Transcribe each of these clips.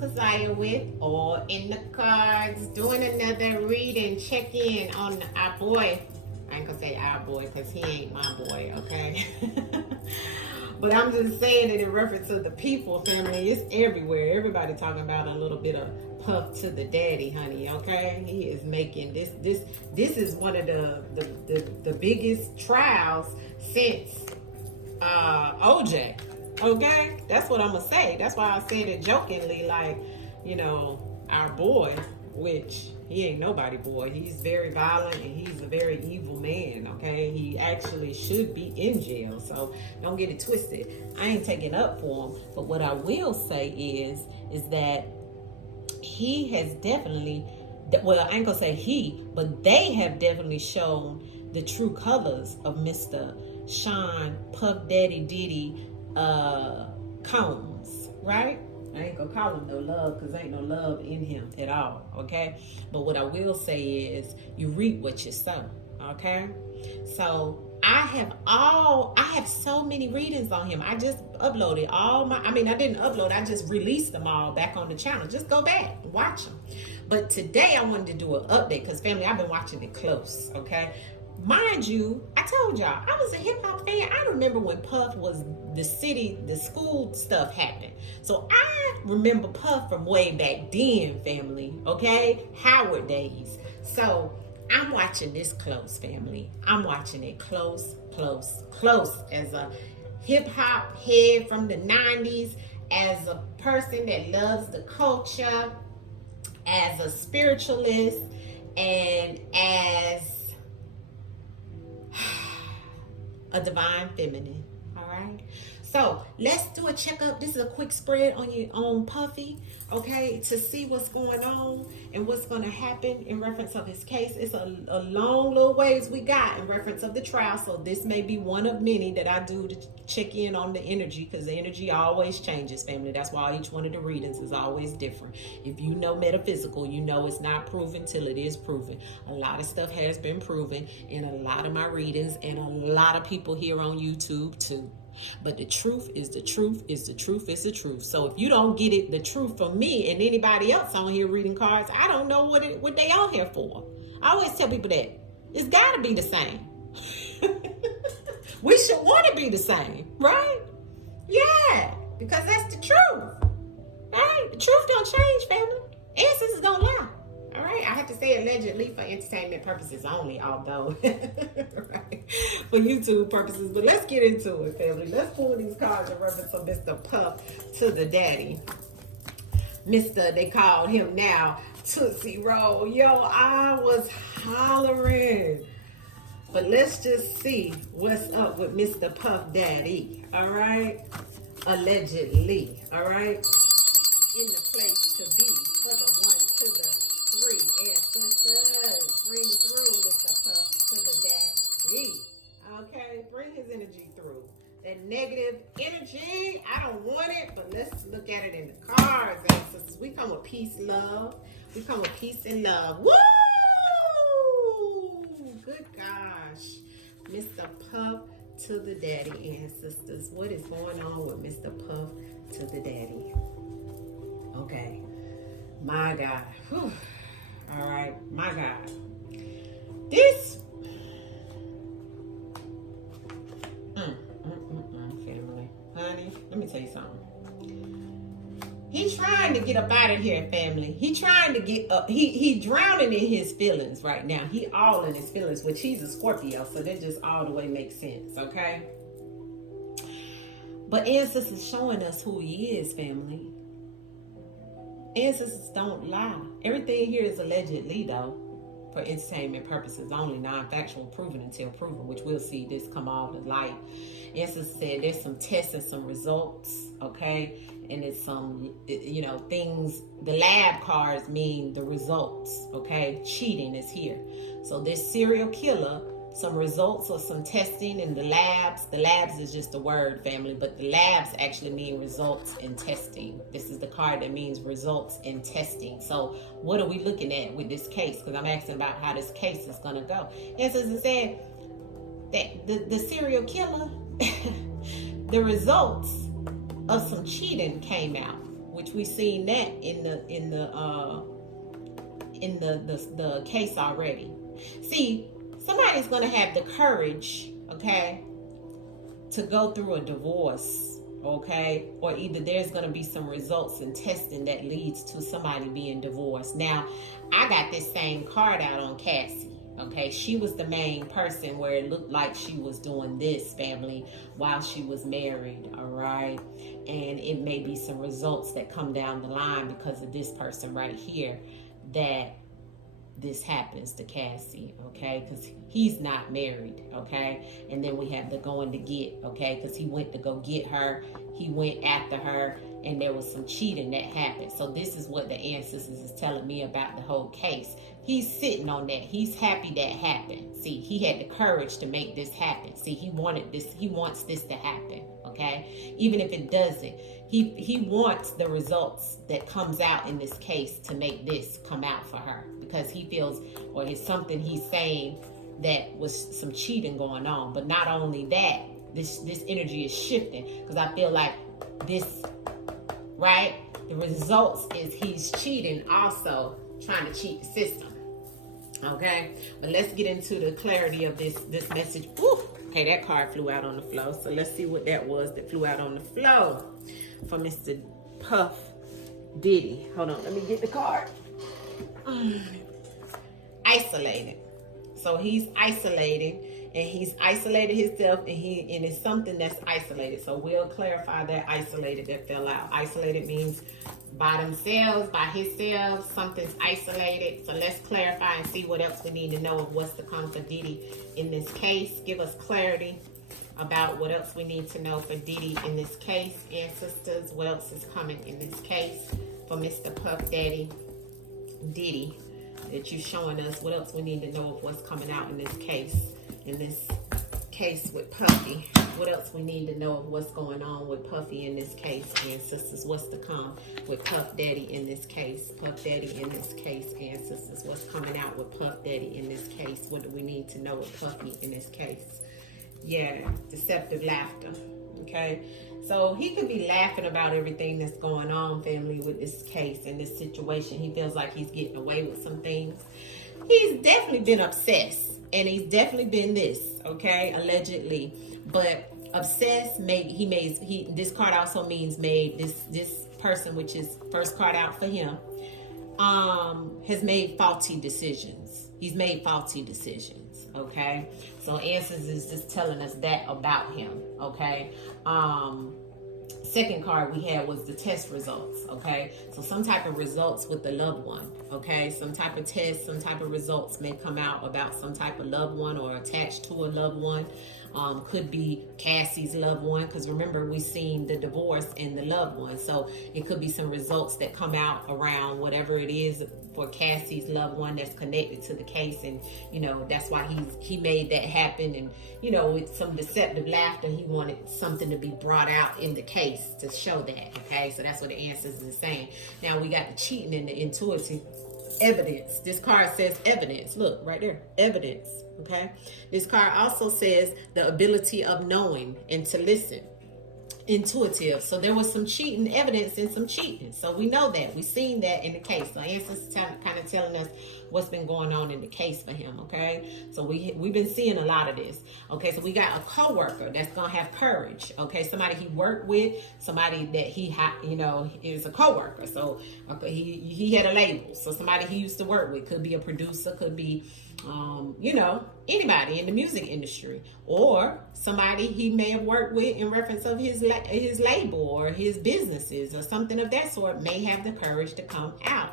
Keziah with All in the Cards, doing another reading. Check in on our boy. I ain't gonna say our boy because he ain't my boy, okay? But I'm just saying it in reference to the people, family. It's everywhere. Everybody talking about a little bit of Puff to the daddy, honey, okay? He is making this is one of the biggest trials since OJ. Okay, that's what I'm gonna say. That's why I said it jokingly, like, you know, our boy, which he ain't nobody boy. He's very violent and he's a very evil man. Okay, he actually should be in jail. So don't get it twisted. I ain't taking up for him, but what I will say is that he has definitely. Well, I ain't gonna say he, but they have definitely shown the true colors of Mr. Sean Puff Daddy Diddy Combs, right? I ain't gonna call him no love because ain't no love in him at all, okay? But what I will say is you reap what you sow, okay? So I have so many readings on him. I just uploaded I didn't upload, I just released them all back on the channel. Just go back and watch them. But today I wanted to do an update because, family, I've been watching it close, okay? Mind you, I told y'all, I was a hip hop fan. I remember when Puff was the school stuff happened. So I remember Puff from way back then, family, okay? Howard days. So I'm watching this close, family. I'm watching it close. As a hip hop head from the 90s, as a person that loves the culture, as a spiritualist, and as a divine feminine. All right, so let's do a checkup. This is a quick spread on Puffy, okay, to see what's going on and what's going to happen in reference of his case. It's a long little ways we got in reference of the trial, so this may be one of many that I do to check in on the energy, because the energy always changes, family. That's why each one of the readings is always different. If you know metaphysical, you know it's not proven till it is proven. A lot of stuff has been proven in a lot of my readings and a lot of people here on YouTube too. But the truth is the truth is the truth is the truth. So if you don't get it, the truth from me and anybody else on here reading cards, I don't know what they on here for. I always tell people that it's got to be the same. We should want to be the same, right? Yeah, because that's the truth, right? The truth don't change, family. Ancestors don't lie. All right, I have to say allegedly for entertainment purposes only, although right, for YouTube purposes. But let's get into it, family. Let's pull these cards in reference of Mr. Puff to the daddy. They called him now Tootsie Roll. Yo, I was hollering. But let's just see what's up with Mr. Puff Daddy. All right, allegedly. All right, in the place to be for the 1 to the 3 ancestors. Bring through Mr. Puff to the daddy. Okay, bring his energy through. That negative energy, I don't want it, but let's look at it in the cards, ancestors. We come with peace, love. We come with peace and love. Woo! Good gosh. Mr. Puff to the daddy, ancestors. What is going on with Mr. Puff to the daddy? Okay. My God. Whew. All right. My God. This. Family. Honey, let me tell you something. He's trying to get up out of here, family. He trying to get up. He drowning in his feelings right now. He all in his feelings, which he's a Scorpio, so that just all the way makes sense, okay? But ancestors showing us who he is, family. Ancestors don't lie. Everything here is allegedly, though, for entertainment purposes only, non-factual, proven until proven, which we'll see this come all to light. Ancestors said there's some tests and some results, okay? And it's some, things, the lab cards mean the results, okay? Cheating is here. So this serial killer, some results or some testing in the labs is just a word, family, but the labs actually mean results in testing. This is the card that means results in testing. So what are we looking at with this case? Because I'm asking about how this case is going to go. And as I said, that the serial killer, the results of some cheating came out which we've seen that in the case already. See, somebody's going to have the courage, okay, to go through a divorce, okay, or either there's going to be some results in testing that leads to somebody being divorced. Now, I got this same card out on Cassie. Okay, she was the main person where it looked like she was doing this, family, while she was married, all right? And it may be some results that come down the line because of this person right here that this happens to Cassie, okay? Because he's not married, okay? And then we have the going to get, okay? Because he went to go get her. He went after her, and there was some cheating that happened. So this is what the ancestors is telling me about the whole case. He's sitting on that. He's happy that happened. See, he had the courage to make this happen. See, he wanted this. He wants this to happen, okay? Even if it doesn't. He wants the results that comes out in this case to make this come out for her, because he feels, or it's something he's saying that was some cheating going on. But not only that, this energy is shifting, because I feel like this, right? The results is he's cheating, also trying to cheat the system. Okay, but let's get into the clarity of this message. Woo! Okay, that card flew out on the floor. So let's see what that was that flew out on the floor for Mr. Puff Diddy. Hold on, let me get the card. Isolated. So he's isolating, and he's isolated himself, and it's something that's isolated. So we'll clarify that isolated that fell out. Isolated means by themselves, by himself, something's isolated. So let's clarify and see what else we need to know of what's to come for Diddy in this case. Give us clarity about what else we need to know for Diddy in this case. Ancestors, what else is coming in this case for Mr. Puff Daddy Diddy that you're showing us? What else we need to know of what's coming out in this case with Puffy? What else we need to know of what's going on with Puffy in this case, ancestors? What's to come with Puff Daddy in this case? Puff Daddy in this case, ancestors. What's coming out with Puff Daddy in this case? What do we need to know with Puffy in this case? Yeah, deceptive laughter. Okay, so he could be laughing about everything that's going on, family, with this case and this situation. He feels like he's getting away with some things. He's definitely been obsessed. And he's definitely been this, okay, allegedly. But obsessed, this card also means made, this person, which is first card out for him, has made faulty decisions. He's made faulty decisions, okay? So Answers is just telling us that about him, okay? Second card we had was the test results, okay? So some type of results with the loved one, okay? Some type of test, some type of results may come out about some type of loved one or attached to a loved one. Could be Cassie's loved one, because remember, we seen the divorce and the loved one. So it could be some results that come out around whatever it is for Cassie's loved one that's connected to the case. And, you know, that's why he made that happen. And, you know, with some deceptive laughter, he wanted something to be brought out in the case to show that, okay? So that's what the Answers is saying. Now we got the cheating and the intuitive evidence. This card says evidence. Look, right there, evidence, okay? This card also says the ability of knowing and to listen. Intuitive. So there was some cheating evidence and some cheating. So we know that. We've seen that in the case. So Answers kind of telling us what's been going on in the case for him, okay? So we've been seeing a lot of this. Okay, so we got a co-worker that's going to have courage, okay? Somebody he worked with, somebody that he is a co-worker. So okay, he had a label. So somebody he used to work with, could be a producer, could be anybody in the music industry, or somebody he may have worked with in reference of his label or his businesses or something of that sort, may have the courage to come out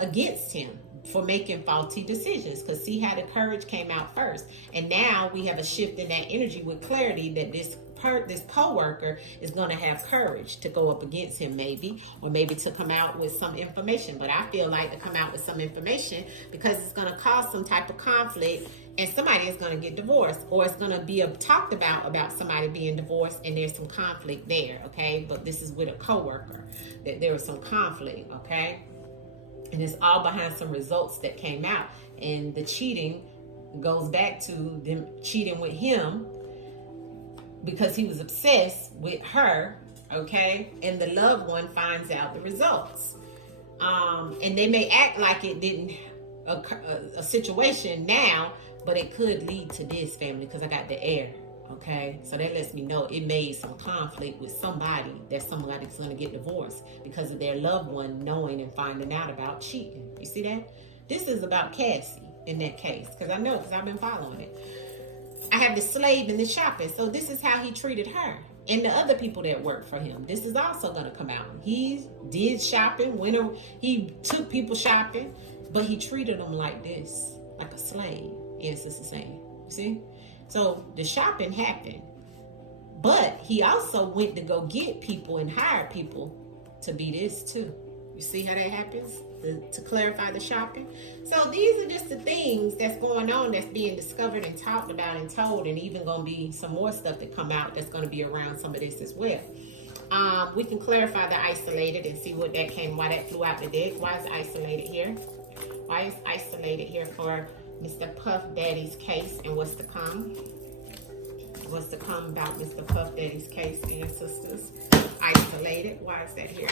against him for making faulty decisions, because see how the courage came out first. And now we have a shift in that energy with clarity that this co-worker is going to have courage to go up against him, maybe, or maybe to come out with some information. But I feel like to come out with some information because it's going to cause some type of conflict, and somebody is going to get divorced, or it's going to be talked about somebody being divorced, and there's some conflict there, okay? But this is with a co-worker, that there was some conflict, okay? And it's all behind some results that came out. And the cheating goes back to them cheating with him because he was obsessed with her okay? And the loved one finds out the results. And they may act like it didn't occur, a situation now, but it could lead to this, family, because I got the air, okay? So that lets me know it made some conflict with somebody, that somebody's going to get divorced because of their loved one knowing and finding out about cheating. You see that? This is about Cassie in that case, because I know, because I've been following it. I have the slave and the shopping. So this is how he treated her and the other people that work for him. This is also going to come out. He did shopping, he took people shopping, but he treated them like this, like a slave. Yes, it's the same. You see? So the shopping happened, but he also went to go get people and hire people to be this too. You see how that happens? To clarify the shopping. So these are just the things that's going on, that's being discovered and talked about and told, and even going to be some more stuff that come out that's going to be around some of this as well. We can clarify the isolated and see what that came, why that flew out the deck. Why is isolated here? Why is isolated here for Mr. Puff Daddy's case, and what's to come? What's to come about Mr. Puff Daddy's case, ancestors? Isolated. Why is that here?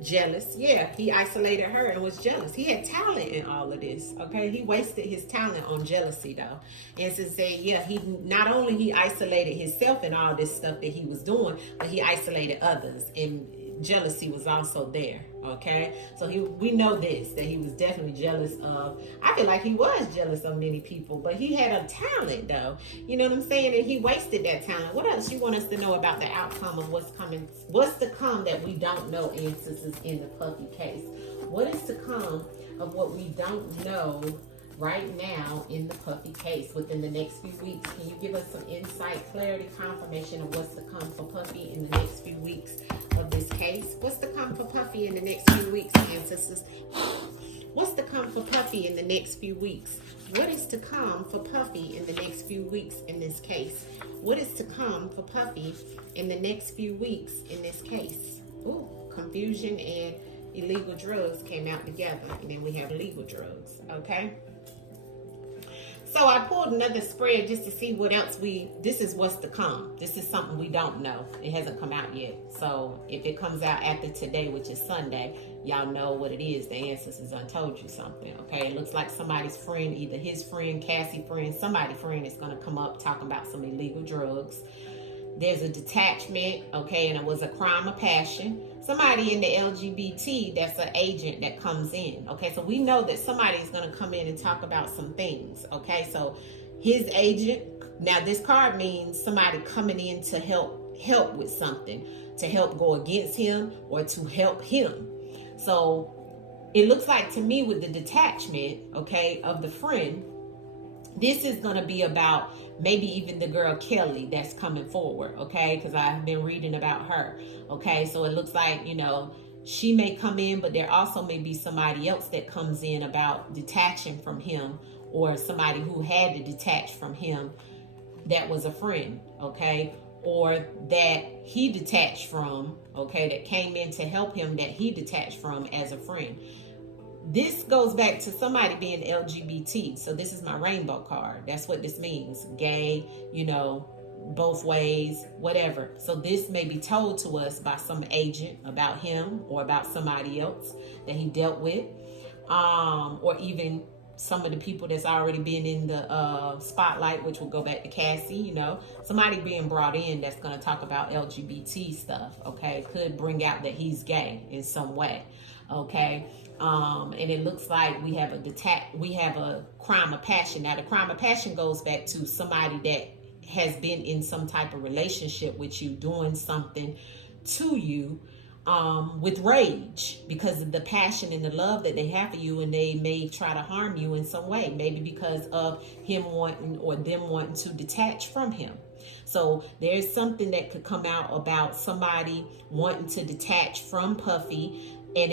Jealous. Yeah, he isolated her and was jealous. He had talent in all of this, okay? He wasted his talent on jealousy, though. And to say, yeah, he not only he isolated himself in all this stuff that he was doing, but he isolated others, and jealousy was also there, okay? So we know this, that he was definitely jealous of, I feel like he was jealous of many people, but he had a talent, though. You know what I'm saying? And he wasted that talent. What else you want us to know about the outcome of what's coming, what's to come that we don't know, ancestors, in the Puffy case? What is to come of what we don't know right now in the Puffy case within the next few weeks? Can you give us some insight, clarity, confirmation of what's to come for Puffy in the next few weeks of this case? What's to come for Puffy in the next few weeks, ancestors? What's to come for Puffy in the next few weeks? What is to come for Puffy in the next few weeks in this case? What is to come for Puffy in the next few weeks in this case? Ooh, confusion and illegal drugs came out together, and then we have legal drugs, okay? So I pulled another spread just to see what else this is what's to come. This is something we don't know. It hasn't come out yet. So if it comes out after today, which is Sunday, y'all know what it is. The ancestors done told you something, okay? It looks like somebody's friend, either his friend, Cassie friend, somebody's friend is going to come up talking about some illegal drugs. There's a detachment, okay, and it was a crime of passion. Somebody in the LGBT that's an agent that comes in, okay? So we know that somebody's going to come in and talk about some things, okay? So his agent, now this card means somebody coming in to help with something, to help go against him or to help him. So it looks like to me with the detachment, okay, of the friend, this is going to be about maybe even the girl Kelly that's coming forward, okay? Because I've been reading about her, okay? So it looks like, you know, she may come in, but there also may be somebody else that comes in about detaching from him, or somebody who had to detach from him that was a friend, okay? Or that he detached from, okay? That came in to help him, that he detached from as a friend. This goes back to somebody being LGBT. So this is my rainbow card. That's what this means. Gay, you know, both ways, whatever. So this may be told to us by some agent about him or about somebody else that he dealt with. Or even some of the people that's already been in the spotlight, which will go back to Cassie, you know. Somebody being brought in that's going to talk about LGBT stuff, okay? Could bring out that he's gay in some way, okay? And it looks like we have a crime of passion. Now the crime of passion goes back to somebody that has been in some type of relationship with you, doing something to you with rage because of the passion and the love that they have for you, and they may try to harm you in some way, maybe because of him wanting or them wanting to detach from him. So there's something that could come out about somebody wanting to detach from Puffy. And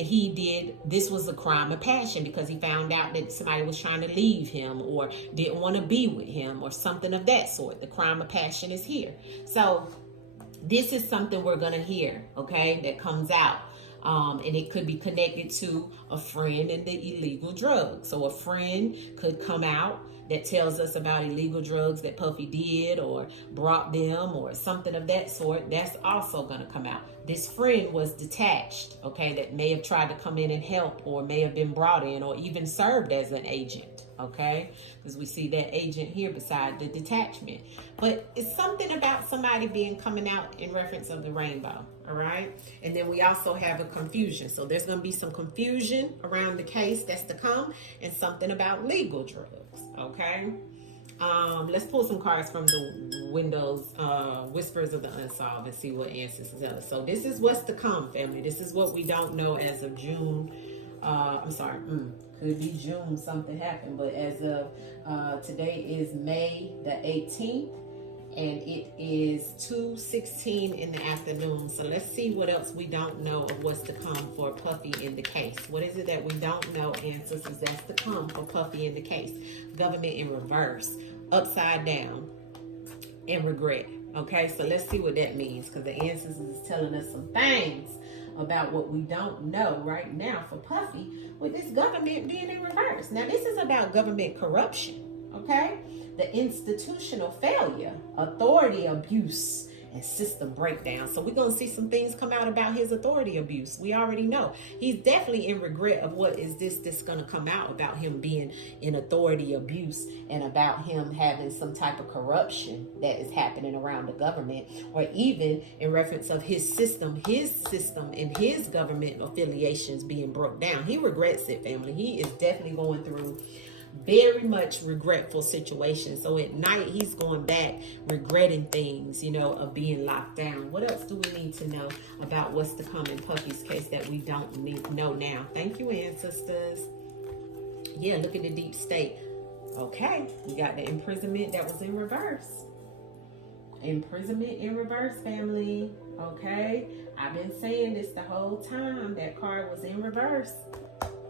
this was a crime of passion because he found out that somebody was trying to leave him or didn't want to be with him or something of that sort. The crime of passion is here. So this is something we're going to hear, okay, that comes out. And it could be connected to a friend in the illegal drugs. So a friend could come out that tells us about illegal drugs that Puffy did or brought them or something of that sort. That's also going to come out. This friend was detached, okay, that may have tried to come in and help or may have been brought in or even served as an agent, okay, because we see that agent here beside the detachment. But it's something about somebody being coming out in reference of the rainbow, all right? And then we also have a confusion. So there's going to be some confusion around the case that's to come and something about legal drugs, okay? Let's pull some cards from the windows, Whispers of the Unsolved, and see what answers tell us. So this is what's to come, family. This is what we don't know as of June. Could be June, something happened, but as of today is May the 18th, and it is 2:16 in the afternoon. So let's see what else we don't know of what's to come for Puffy in the case. What is it that we don't know, ancestors, that's to come for Puffy in the case? Government in reverse, upside down, and regret. Okay, so let's see what that means, because the ancestors is telling us some things about what we don't know right now for Puffy with this government being in reverse. Now, this is about government corruption, okay? The institutional failure, authority abuse, and system breakdown. So we're going to see some things come out about his authority abuse. We already know. He's definitely in regret of what is this going to come out about him being in authority abuse and about him having some type of corruption that is happening around the government, or even in reference of his system and his government affiliations being broke down. He regrets it, family. He is definitely going through very much regretful situations. So at night he's going back regretting things, of being locked down. What else do we need to know about what's to come in Puffy's case that we don't know now? Thank you, ancestors. Yeah, look at the deep state. Okay, we got the imprisonment that was in reverse. Imprisonment in reverse, family. Okay, I've been saying this the whole time. That card was in reverse.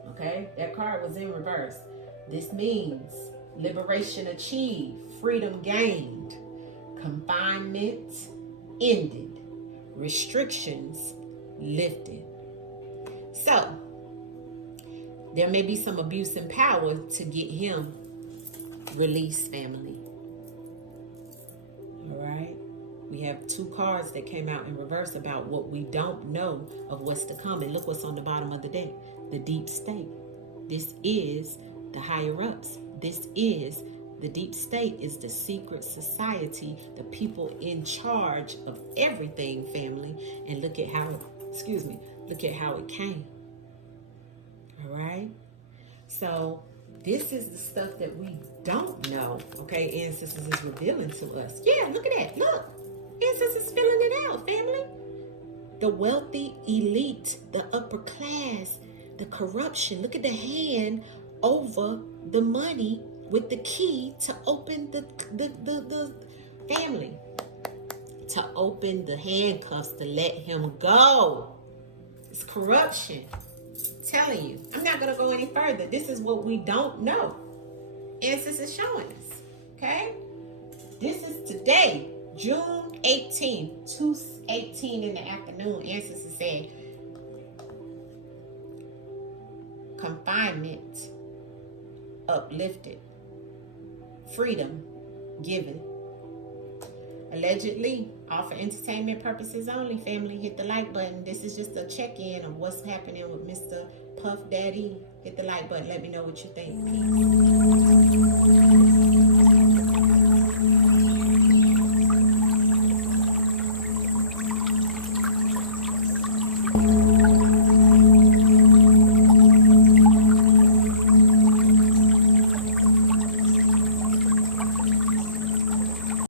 Okay, that card was in reverse. This means liberation achieved, freedom gained, confinement ended, restrictions lifted. So, there may be some abuse in power to get him released, family. All right? We have two cards that came out in reverse about what we don't know of what's to come. And look what's on the bottom of the deck. The deep state. This is the higher ups. This is the deep state, is the secret society, the people in charge of everything, family. And look at how it came. All right. So this is the stuff that we don't know. Okay, ancestors is revealing to us. Yeah, look at that. Look, ancestors filling it out, family. The wealthy elite, the upper class, the corruption. Look at the hand over the money with the key to open the family, to open the handcuffs to let him go. It's corruption. I'm telling you, I'm not gonna go any further. This is what we don't know. Ancestors is showing us. Okay, this is today, June 18th, 2:18 in the afternoon. Ancestors said confinement uplifted, freedom given. Allegedly, all for entertainment purposes only, family. Hit the like button. This is just a check-in of what's happening with Mr. Puff Daddy. Hit the like button. Let me know what you think. Peace.